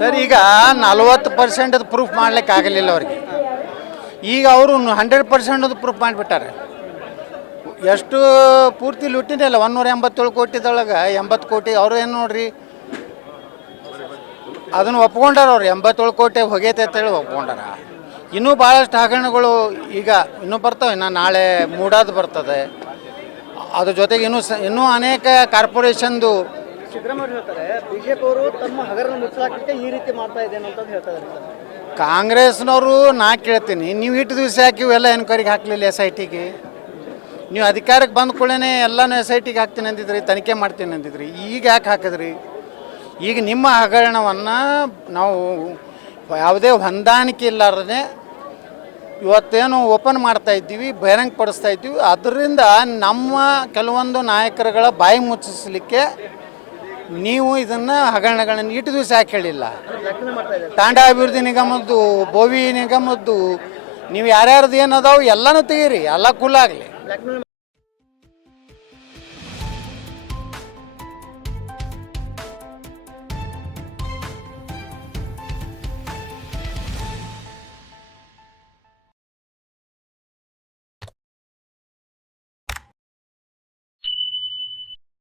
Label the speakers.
Speaker 1: Sir, ಈಗ ನಲ್ವತ್ತು percent proof ಮಾಡ್ಲಿಕ್ಕೆ ಆಗಲಿಲ್ಲ ಅವ್ರಿಗೆ. ಈಗ ಅವರು ಹಂಡ್ರೆಡ್ ಪರ್ಸೆಂಟ್ ಪ್ರೂಫ್ ಮಾಡಿಬಿಟ್ಟಾರೆ. ಎಷ್ಟು ಪೂರ್ತಿ ಲುಟ್ಟಿನಲ್ಲ ಒನ್ನೂರ ಎಂಬತ್ತೇಳು ಕೋಟಿದೊಳಗೆ ಎಂಬತ್ತು ಕೋಟಿ, ಅವರು ಏನು ನೋಡ್ರಿ? ಅದನ್ನು ಒಪ್ಕೊಂಡಾರ ಅವ್ರು, ಎಂಬತ್ತೇಳು ಕೋಟಿ ಹೋಗೈತೆ ಅಂತೇಳಿ ಒಪ್ಕೊಂಡಾರ. ಇನ್ನೂ ಭಾಳಷ್ಟು ಹಗರಣಗಳು ಈಗ ಇನ್ನೂ ಬರ್ತವೆ, ಇನ್ನು ನಾಳೆ ಮೂಡಾದ ಬರ್ತದೆ. ಅದ್ರ ಜೊತೆಗೆ ಇನ್ನೂ ಸ, ಇನ್ನೂ ಅನೇಕ ಕಾರ್ಪೊರೇಷನ್ದು
Speaker 2: ಸಿದ್ದರಾಮಯ್ಯ ಹೇಳ್ತಾರೆ ಬಿಜೆಪಿ ಅವರು ತಮ್ಮ ಹಗರಣ ಈ ರೀತಿ ಮಾಡ್ತಾ ಇದ್ದೇನೆ ಅಂತ ಹೇಳ್ತಾ ಇದ್ದಾರೆ ಸರ್.
Speaker 1: ಕಾಂಗ್ರೆಸ್ನವರು ನಾ ಕೇಳ್ತೀನಿ, ನೀವು ಇಟ್ಟು ದಿವಸ ಯಾಕೆ ಇವೆಲ್ಲ ಎನ್ಕ್ವೈರಿಗೆ ಹಾಕಲಿಲ್ಲ ಎಸ್ ಐ ಟಿಗೆ ನೀವು ಅಧಿಕಾರಕ್ಕೆ ಬಂದ ಕೂಡಲೇ ಎಲ್ಲನೂ ಎಸ್ ಐ ಟಿಗೆ ಹಾಕ್ತೀನಿ ಅಂದಿದ್ರಿ, ತನಿಖೆ ಮಾಡ್ತೀನಿ ಅಂದಿದ್ರಿ, ಈಗ ಯಾಕೆ ಹಾಕಿದ್ರಿ? ಈಗ ನಿಮ್ಮ ಹಗರಣವನ್ನು ನಾವು ಯಾವುದೇ ಹೊಂದಾಣಿಕೆ ಇಲ್ಲಾರದೆ ಇವತ್ತೇನು ಓಪನ್ ಮಾಡ್ತಾ ಇದ್ದೀವಿ ಬಹಿರಂಗ ಪಡಿಸ್ತಾ ಇದ್ದೀವಿ, ಅದರಿಂದ ನಮ್ಮ ಕೆಲವೊಂದು ನಾಯಕರುಗಳ ಬಾಯಿ ಮುಚ್ಚಿಸಲಿಕ್ಕೆ ನೀವು ಇದನ್ನು ಹಗರಣಗಳನ್ನು ಇಟ್ಟು ದಿವಸ ಯಾಕೆ ಹೇಳಿಲ್ಲ? ತಾಂಡ ಅಭಿವೃದ್ಧಿ ನಿಗಮದ್ದು ಬೋವಿ ನಿಗಮದ್ದು, ನೀವು ಯಾರ್ಯಾರ್ದು ಏನದಾವು ಎಲ್ಲನೂ ತೆಗೀರಿ, ಎಲ್ಲ
Speaker 2: ಲೆಕ್ಕನೆ